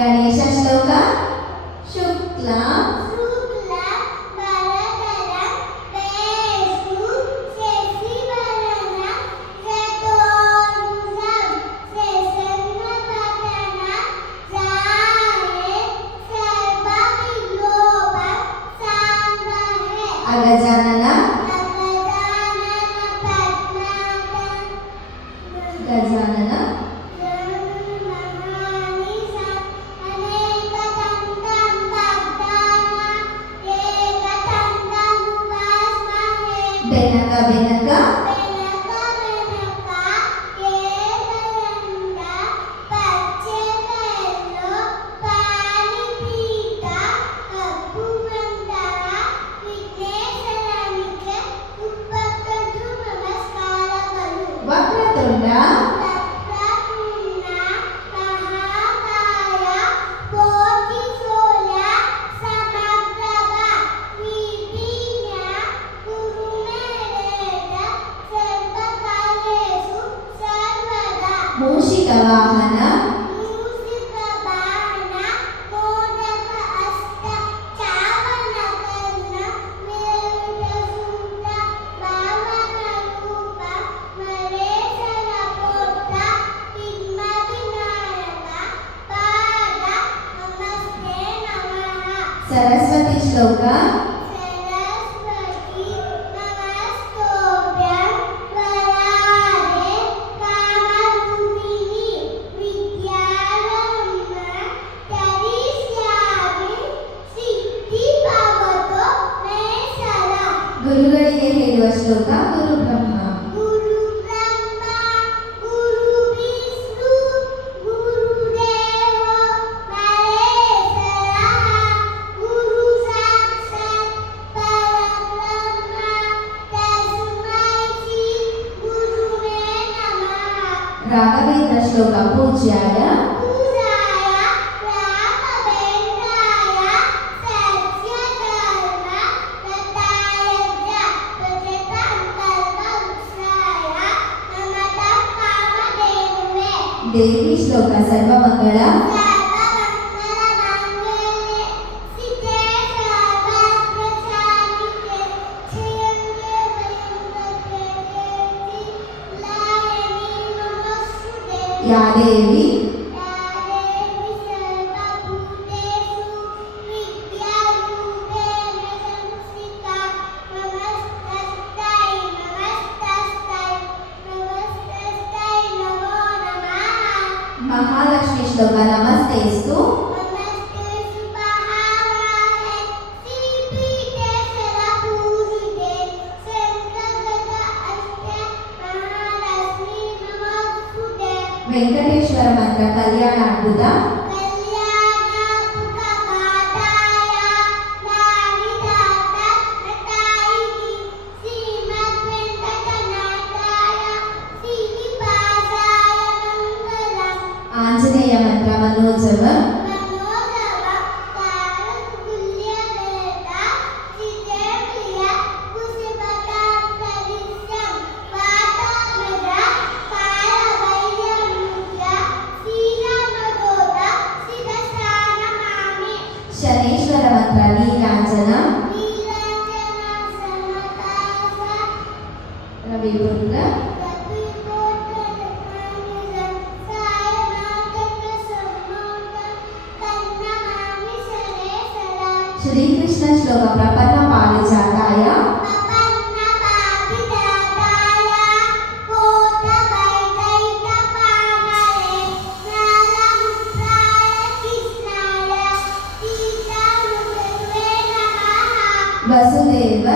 ಗಣೇಶ ಶ್ಲೋಕ ಶುಕ್ಲ ಅಗಜಾನನ ಗಜಾನನ ಬೆನಕ ಬೆನಕ ವಕ್ರತುಂಡ ಮೂಷಿಕ ವಾಹನ ಸರಸ್ವತಿ ಶ್ಲೋಕ ಗುರುಗಳಿಗೆ ಹೇಳುವ ಶ್ಲೋಕ ಗುರು ಬ್ರಹ್ಮ ರಾಘವೇಂದ್ರ ಶ್ಲೋಕ ಪೂಜ್ಯಾಯ ದೇವಿ ಶ್ಲೋಕ ಸರ್ವಮಂಗಳ ಯಾ ದೇವಿ ಮಹಾಲಕ್ಷ್ಮಿ ಶ್ಲೋಕ ನಮಸ್ತೇಸ್ತು ವೆಂಕಟೇಶ್ವರ ಮಂತ್ರ ಕಲ್ಯಾಣ ಅದ್ಭುತ ಆಂಜನೇಯ ಮಂತ್ರ ಮನೋಜವ ಶನೇಶ್ವರ ಮಂತ್ರ ನೀಲಾಂಜನ ರವಿಪುತ್ರ ಶ್ರೀಕೃಷ್ಣ ಶ್ಲೋಕ ಪ್ರಪನ್ನ ಪಾರಿಜಾತಾಯ ವಸುದೇವ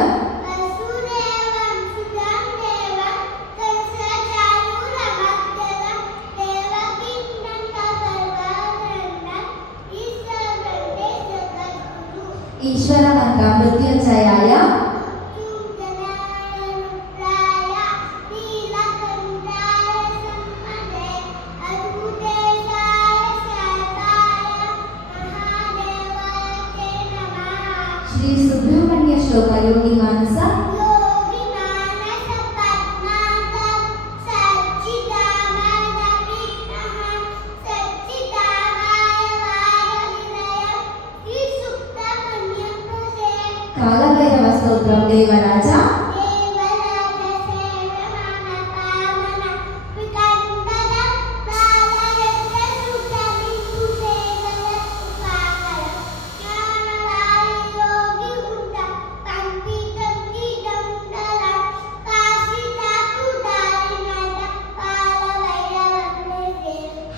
ಈಶ್ವರ ಮಂತ್ರ ಮೃತ್ಯುಂಜಯಾಯ ಶ್ರೀ ಸುಬ್ರಹ್ಮಣ್ಯ ಶ್ಲೋಕ ಯೋಗಿ ಮಾನಸ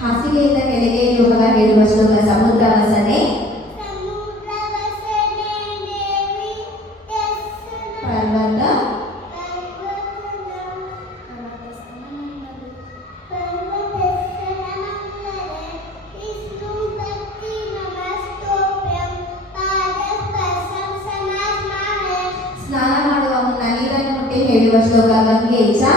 ಹಾಸಿಗೆಯಿಂದ ಕೆಳಗೆ ಇರುವಾಗ ಹೇಳುವ ಶ್ಲೋಕ ಸಮುದ್ರ ವಸನೆ ಪರ್ವತ ಸ್ನಾನ ಮಾಡುವ ಮುನ್ನ ನೀರನ್ನು ಮುಟ್ಟಿ ಹೇಳುವ ಶ್ಲೋಕ ಗಂಗೆ ಚ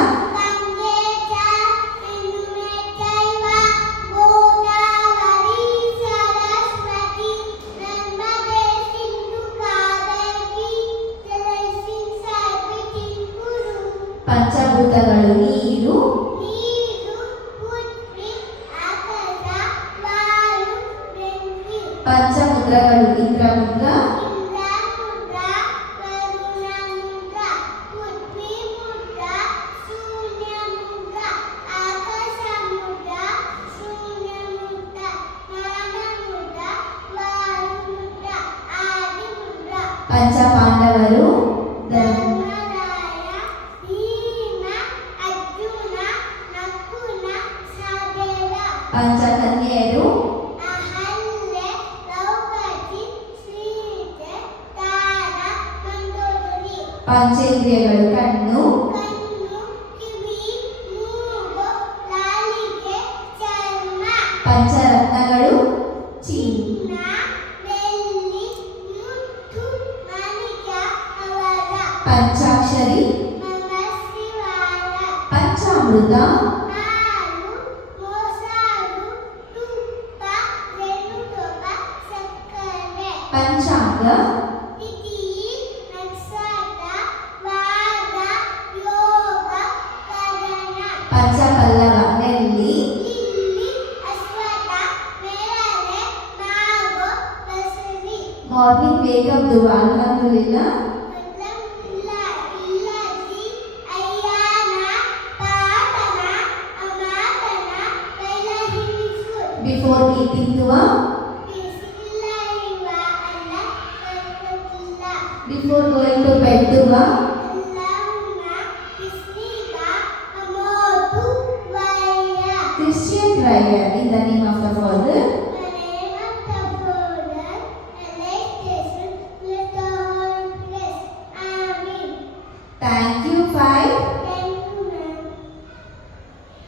ಪಂಚಭೂತಗಳು ನೀರು ಪಂಚಮುದ್ರಗಳು ಇಂದ್ರಮುದ್ರ ಪಂಚಪಾಂಡವರು ಪಂಚಕನ್ಯೆಯರು ಪಂಚೇಂದ್ರಿಯಗಳು ಕಣ್ಣು ಪಂಚರತ್ನಗಳು ಚಿನ್ನ ಪಂಚಾಕ್ಷರಿ ಪಂಚಾಮೃತ ಪಂಚಾಂಗ ಪಂಚಪಲ್ಲವ ನೆಲ್ಲಿ ಮಾರ್ನಿಂಗ್ ವೇಕಪ್ ದುವಾ ಅಲ್ಹಮ್ದುಲಿಲ್ಲಾ before eating dua before going to bed dua